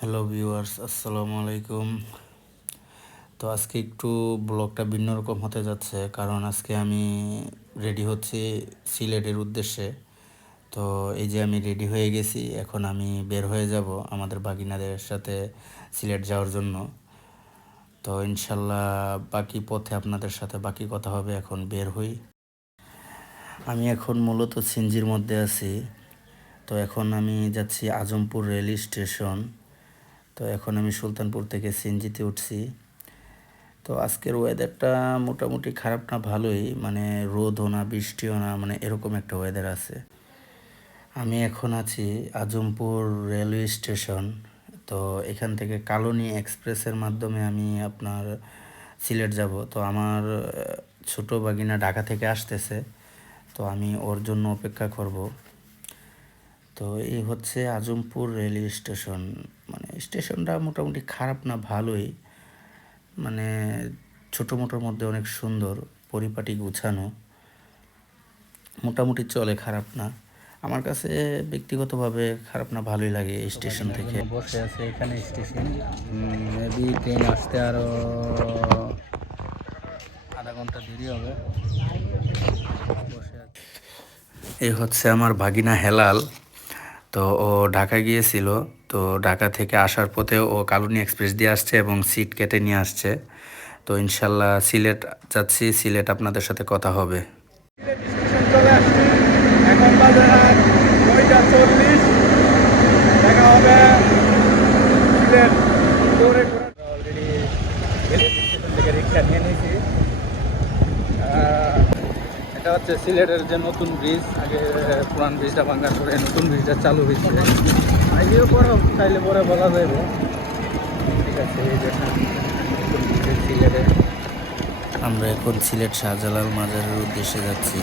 Hello viewers আসসালামু আলাইকুম তো আজকে একটু ব্লগটা ভিন্ন রকম হতে যাচ্ছে, কারণ আজকে আমি রেডি হচ্ছি সিলেটের উদ্দেশ্যে। তো এই যে আমি রেডি হয়ে গেছি, এখন আমি বের হয়ে যাব আমাদের বাগিনাদের সাথে সিলেট যাওয়ার জন্য। তো ইনশাল্লাহ বাকি পথে আপনাদের সাথে বাকি কথা হবে, এখন বের হই। আমি এখন মূলত সিনজির মধ্যে আছি। তো এখন আমি যাচ্ছি আজমপুর রেল স্টেশন। তো এখন আমি সুলতানপুর থেকে সিনজিতে উঠছি। তো আজকের ওয়েদারটা মোটামুটি খারাপ না, ভালোই। মানে রোদও না, বৃষ্টিও না মানে এরকম একটা ওয়েদার আছে। আমি এখন আছি আজমপুর রেলওয়ে স্টেশন তো এখান থেকে কালনী এক্সপ্রেসের মাধ্যমে আমি আপনার সিলেট যাব। তো আমার ছোট বাগিনা ঢাকা থেকে আসতেছে। তো আমি ওর জন্য অপেক্ষা করব। তো এই হচ্ছে আজমপুর রেলওয়ে স্টেশন। মানে স্টেশনটা মোটামুটি খারাপ না ভালোই। মানে ছোটো মোটোর মধ্যে অনেক সুন্দর পরিপাটি গুছানো। মোটামুটি চলে খারাপ না। আমার কাছে ব্যক্তিগতভাবে খারাপ না ভালোই লাগে স্টেশন থেকে। বসে আছে এখানে স্টেশন। মেবি ট্রেন আসতে আরও আধা ঘণ্টা দেরি হবে। বসে আছে। এই হচ্ছে আমার ভাগিনা হেলাল। তো ও ঢাকা গিয়েছিল। তো ঢাকা থেকে আসার পথে ও কালুনি এক্সপ্রেস দিয়ে আসছে এবং সিট কেটে নিয়ে আসছে। তো ইনশাল্লাহ সিলেট যাচ্ছি, সিলেট আপনাদের সাথে কথা হবে। এখন বাজে রাত নয়টা চল্লিশ দেখা হবে সিলেট দৌড়ে অলরেডি স্টেশন থেকে রিক্সা নিয়ে নিয়েছি আহ, এটা হচ্ছে সিলেটের যে নতুন ব্রিজ আগে পুরান ব্রিজটা ভাঙ্গার পরে নতুন ব্রিজটা চালু হয়েছে। আইডিও পরে চাইলে পরে বলা যাবে ঠিক আছে এই যে নতুন ব্রিজ সিলেটে। আমরা এখন সিলেট শাহজালাল মাজারের উদ্দেশ্যে যাচ্ছি।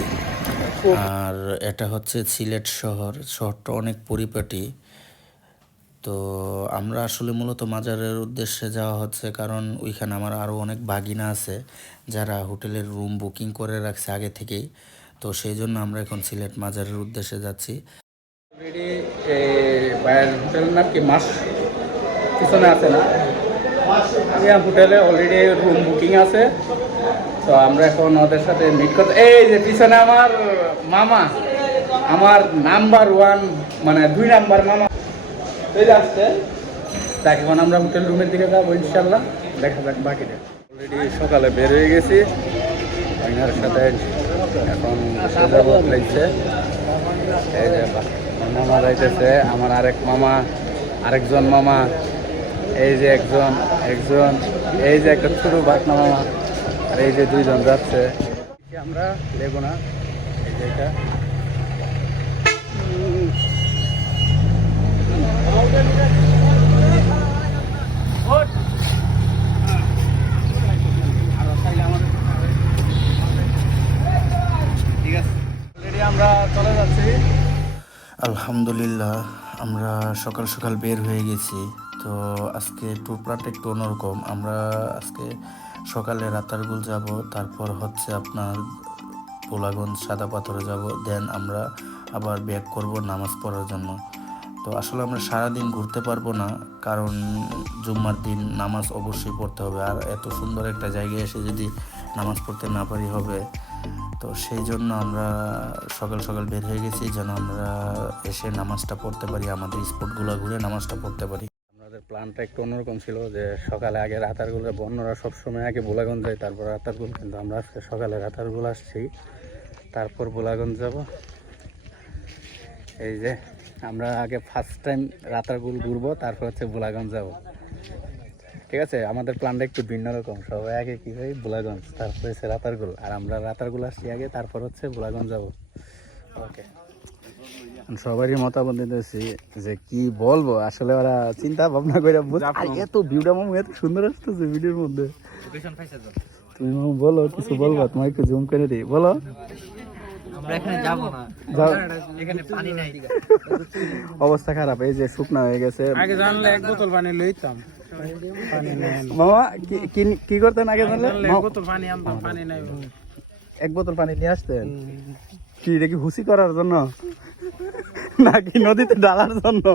আর এটা হচ্ছে সিলেট শহর শহরটা অনেক পরিপাটি। তো আমরা আসলে মূলত মাজারের উদ্দেশ্যে যাওয়া হচ্ছে কারণ ওইখানে আমার আরও অনেক বাগিনা আছে যারা হোটেলের রুম বুকিং করে রাখছে আগে থেকেই। তো সেই জন্য আমরা এখন সিলেট মাজারের উদ্দেশ্যে যাচ্ছি। অলরেডি বাইরের হোটেল নাম কি মাস পিছনে আছে না? হোটেলে অলরেডি রুম বুকিং আছে। তো আমরা এখন ওদের সাথে মিট করতে এই যে পিছনে আমার মামা, আমার নাম্বার ওয়ান মানে দুই নাম্বার মামা। এই আসছে। দেখ, এখন আমরা হোটেল রুমের দিকে যাব ইনশাল্লাহ। দেখা যাক বাকিটা। অলরেডি সকালে বের হয়ে গেছি। ওইনার সাথে এখন যাব লাগছে এই যে মামা যাইতেছে, আমার আরেক মামা, আরেকজন মামা, এই যে একজন একজন, এই যে একটা ছোট বাটনা মামা, আর এই যে দুইজন যাচ্ছে। আমরা লেবো না এই যে এটা। ঠিক আমরা চলে যাচ্ছি। আলহামদুলিল্লাহ, আমরা সকাল সকাল বের হয়ে গেছি। তো আজকে ট্যুর একটু অন্যরকম। আমরা আজকে সকালে রাতারগুল যাব, তারপর হচ্ছে আপনার পোলাগঞ্জ সাদা পাথরে যাব। দেন আমরা আবার ব্যাক করব নামাজ পড়ার জন্য। তো আসলে আমরা সারাদিন ঘুরতে পারব না, কারণ জুম্মার দিন নামাজ অবশ্যই পড়তে হবে। আর এত সুন্দর একটা জায়গায় এসে যদি নামাজ পড়তে না পারি হবে তো সেই জন্য আমরা সকাল সকাল বের হয়ে গেছি, যেন আমরা এসে নামাজটা পড়তে পারি, আমাদের স্পটগুলো ঘুরে নামাজটা পড়তে পারি। আমাদের প্ল্যানটা একটু অন্যরকম ছিল, যে সকালে আগে রাতারগুলো বন্যরা সবসময় আগে বোলাগঞ্জ যায় তারপর রাতারগুল, কিন্তু আমরা আজকে সকালে রাতারগুল আসছি। তারপর বোলাগঞ্জ যাব। এই যে আমরা আগে ফার্স্ট টাইম রাতারগুল ঘুরবো, তারপর হচ্ছে বোলাগঞ্জ যাব। ঠিক আছে? আমাদের প্ল্যানটা একটু ভিন্ন রকম। সবাই আগে কি হয় বোলাগঞ্জ তারপর হচ্ছে রাতারগুল আর আমরা রাতারগুল আসছি আগে তারপর হচ্ছে বোলাগঞ্জ যাব। ওকে সবারই মতামত দিতেছি যে কি বলব? আসলে ওরা চিন্তা ভাবনা করে এত ভিউটা মামু এত সুন্দর আসতেছে ভিডিওর মধ্যে। তুমি মামু বলো কিছু বলব? তোমার একটু জুম করে দিই। বলো। আমরা এখানে যাব না। যাও। এখানে পানি নাই। অবস্থা খারাপ এই যে শুকনা হয়ে গেছে। আগে জানলে এক বোতল পানি লইতাম। মামা কি- কি- কি করতেন আগে তাহলে? এক বোতল পানি নিয়ে আসতেন? কি এটা কি হুসি করার জন্য? নাকি নদীতে ডালার জন্য?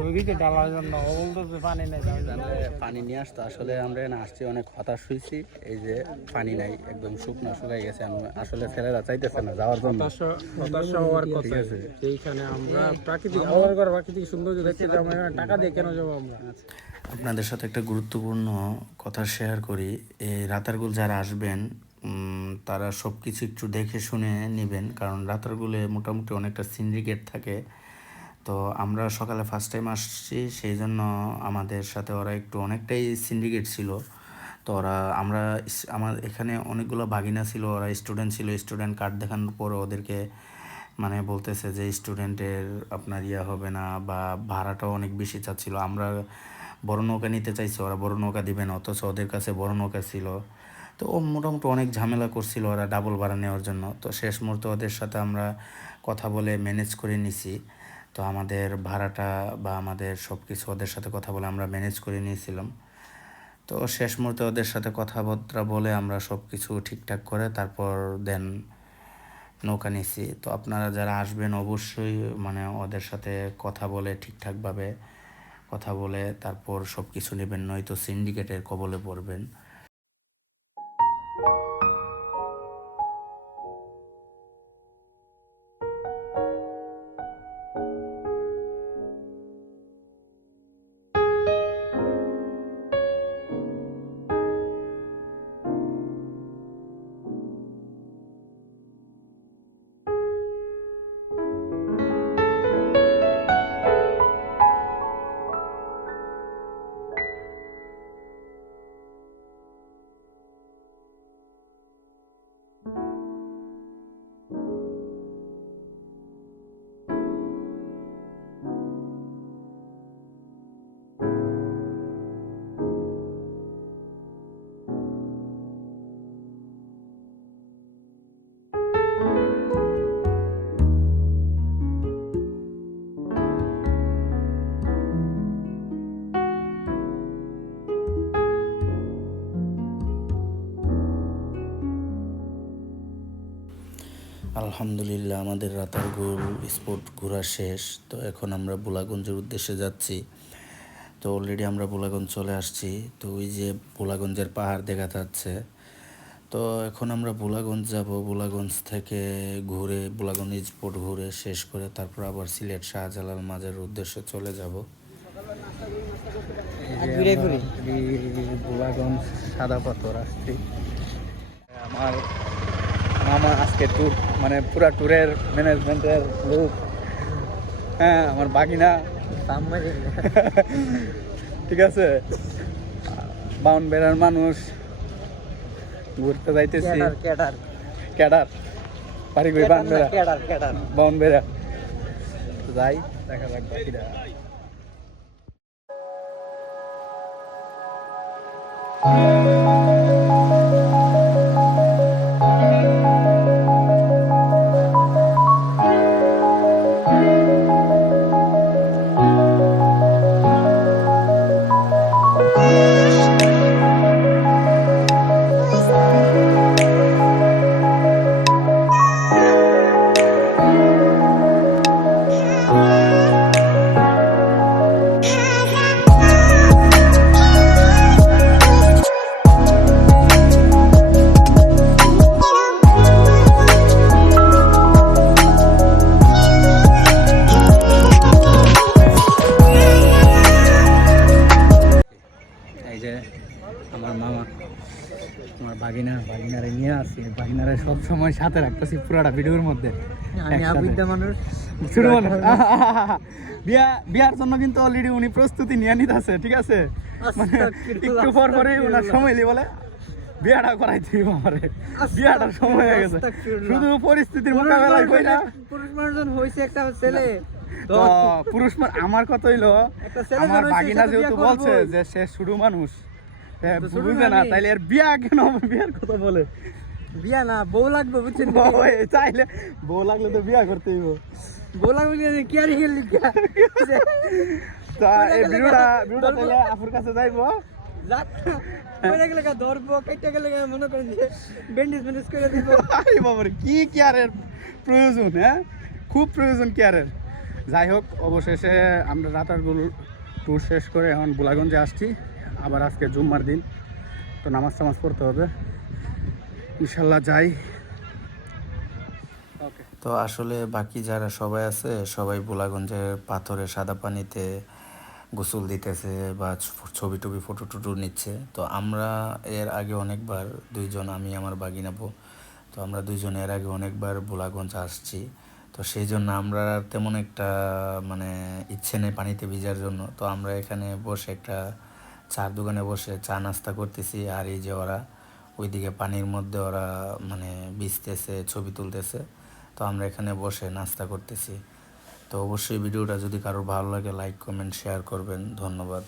নদীতে ডালার জন্য বলতেছে পানি নেই আমি জানি। না। পানি নিয়ে আসতো। আসলে আমরা এখানে আসছি অনেক হতাশ হয়েছি। এই যে পানি নাই একদম শুকনো শুকাই গেছে। আসলে ছেলেরা চাইতেছে না যাওয়ার জন্য। হতাশা হতাশা হওয়ার কথা। আছে। এইখানে আমরা প্রাকৃতিক আবহাওয়ার করে প্রাকৃতিক সৌন্দর্য দেখতে যাব টাকা দিয়ে কেন যাব আমরা? আপনাদের সাথে একটা গুরুত্বপূর্ণ কথা শেয়ার করি। এই রাতারগুল যারা আসবেন তারা সব কিছু একটু দেখে শুনে নেবেন। কারণ রাতারগুলে মোটামুটি অনেকটা সিন্ডিকেট থাকে। তো আমরা সকালে ফার্স্ট টাইম আসছি, সেই জন্য আমাদের সাথে ওরা একটু অনেকটাই সিন্ডিকেট ছিল। তো ওরা, আমরা আমার এখানে অনেকগুলো বাগিনা ছিল, ওরা স্টুডেন্ট ছিল স্টুডেন্ট কার্ড দেখানোর পর ওদেরকে মানে বলতেছে যে স্টুডেন্টের আপনার ইয়া হবে না বা ভাড়াটাও অনেক বেশি চাচ্ছিল। আমরা বড় নৌকা নিতে চাইছি, ওরা বড় নৌকা দিবে না, অথচ ওদের কাছে বড় নৌকা ছিল। তো ও মোটামুটি অনেক ঝামেলা করছিল ওরা ডাবল ভাড়া নেওয়ার জন্য। তো শেষ মুহূর্তে ওদের সাথে আমরা কথা বলে ম্যানেজ করে নিছি। তো আমাদের ভাড়াটা বা আমাদের সব কিছু ওদের সাথে কথা বলে আমরা ম্যানেজ করে নিয়েছিলাম। তো শেষ মুহূর্তে ওদের সাথে কথাবার্তা বলে আমরা সব কিছু ঠিকঠাক করে তারপর দেন নৌকা নিছি তো আপনারা যারা আসবেন অবশ্যই মানে ওদের সাথে কথা বলে ঠিকঠাকভাবে কথা বলে তারপর সব কিছু নেবেন, নয়তো সিন্ডিকেটের কবলে পড়বেন। আলহামদুলিল্লাহ, আমাদের রাতারগুল স্পোর্ট ঘোরা শেষ। তো এখন আমরা বোলাগঞ্জের উদ্দেশ্যে যাচ্ছি। তো অলরেডি আমরা বোলাগঞ্জ চলে আসছি। তো ওই যে বোলাগঞ্জের পাহাড় দেখা যাচ্ছে। তো এখন আমরা বোলাগঞ্জ যাব। বোলাগঞ্জ থেকে ঘুরে বোলাগঞ্জ স্পোর্ট ঘুরে শেষ করে তারপর আবার সিলেট শাহজালাল মাজার উদ্দেশ্যে চলে যাব। বুলাগঞ্জ সাদা পাথর আসছি। আমার মামা আজকে ট্যুর মানে পুরা ট্যুরের ম্যানেজমেন্টের লোক। হ্যাঁ আমার বাগিনা। ঠিক আছে? বাউন বেড়ার মানুষ। ঘুরতে যাইতেছি। ক্যাডার বাড়ি কই বাউন বেড়া? বাউন বেড়া। যাই দেখা যাক বাকিরা এই বাগিনা বাগিনারে নিয়ে আসি বাগিনারে সব সময় সাথে রাখতেছি পুরাটা ভিডিওর মধ্যে। মানুষ। ছোট মানুষ বিয়া বিয়ার জন্য কিন্তু অলরেডি উনি প্রস্তুতি নিয়ে নিতেছে ঠিক আছে? মানে একটু পর পরে ওনার সময় বলে বিয়াটা করাই দিব আমারে। বিয়াটার সময় হয়ে গেছে। শুধু পরিস্থিতির মোকাবেলায় কই না পুরুষ মানুষজন একটা ছেলে। তো পুরুষ আমার কথা হইল আমার বাগিনা যেহেতু বলছে যে সে শুরু মানুষ। হ্যাঁ, বুঝে না তাইলে এর বিয়া কেন? বিয়ার কথা বলে। বিয়া না বউ লাগবে বুঝছেন বউ চাইলে বউ লাগলে তো বিয়া বউ লাগবে কি- আর তা এই ভিডিওটা ভিডিওটা আপুর কাছে যাইবো। মনে আরে কেয়ারের প্রয়োজন হ্যাঁ? খুব প্রয়োজন কেয়ারের। যাই হোক অবশেষে আমরা রাতারগুল ট্যুর শেষ করে এখন বুলাগঞ্জে আসছি। আবার আজকে জুম্মার দিন, তো নামাজ টামাজ পড়তে হবে। ইনশাল্লাহ যাই। তো আসলে বাকি যারা সবাই আছে, সবাই বোলাগঞ্জের পাথরে সাদা পানিতে গোসল দিতেছে বা ছবি টবি ফটো টুটো নিচ্ছে। তো আমরা এর আগে অনেকবার দুইজন, আমি, আমার বাগিনাবো তো আমরা দুইজন এর আগে অনেকবার বোলাগঞ্জ আসছি। তো সেই জন্য আমরা তেমন একটা মানে ইচ্ছে নেই পানিতে ভিজার জন্য। তো আমরা এখানে বসে একটা চার দোকানে বসে চা নাস্তা করতেছি আর এই যে ওরা ওইদিকে পানির মধ্যে ওরা মানে ভিজতেছে, ছবি তুলতেছে। তো আমরা এখানে বসে নাস্তা করতেছি। তো অবশ্যই ভিডিওটা যদি কারোর ভালো লাগে লাইক কমেন্ট শেয়ার করবেন। ধন্যবাদ।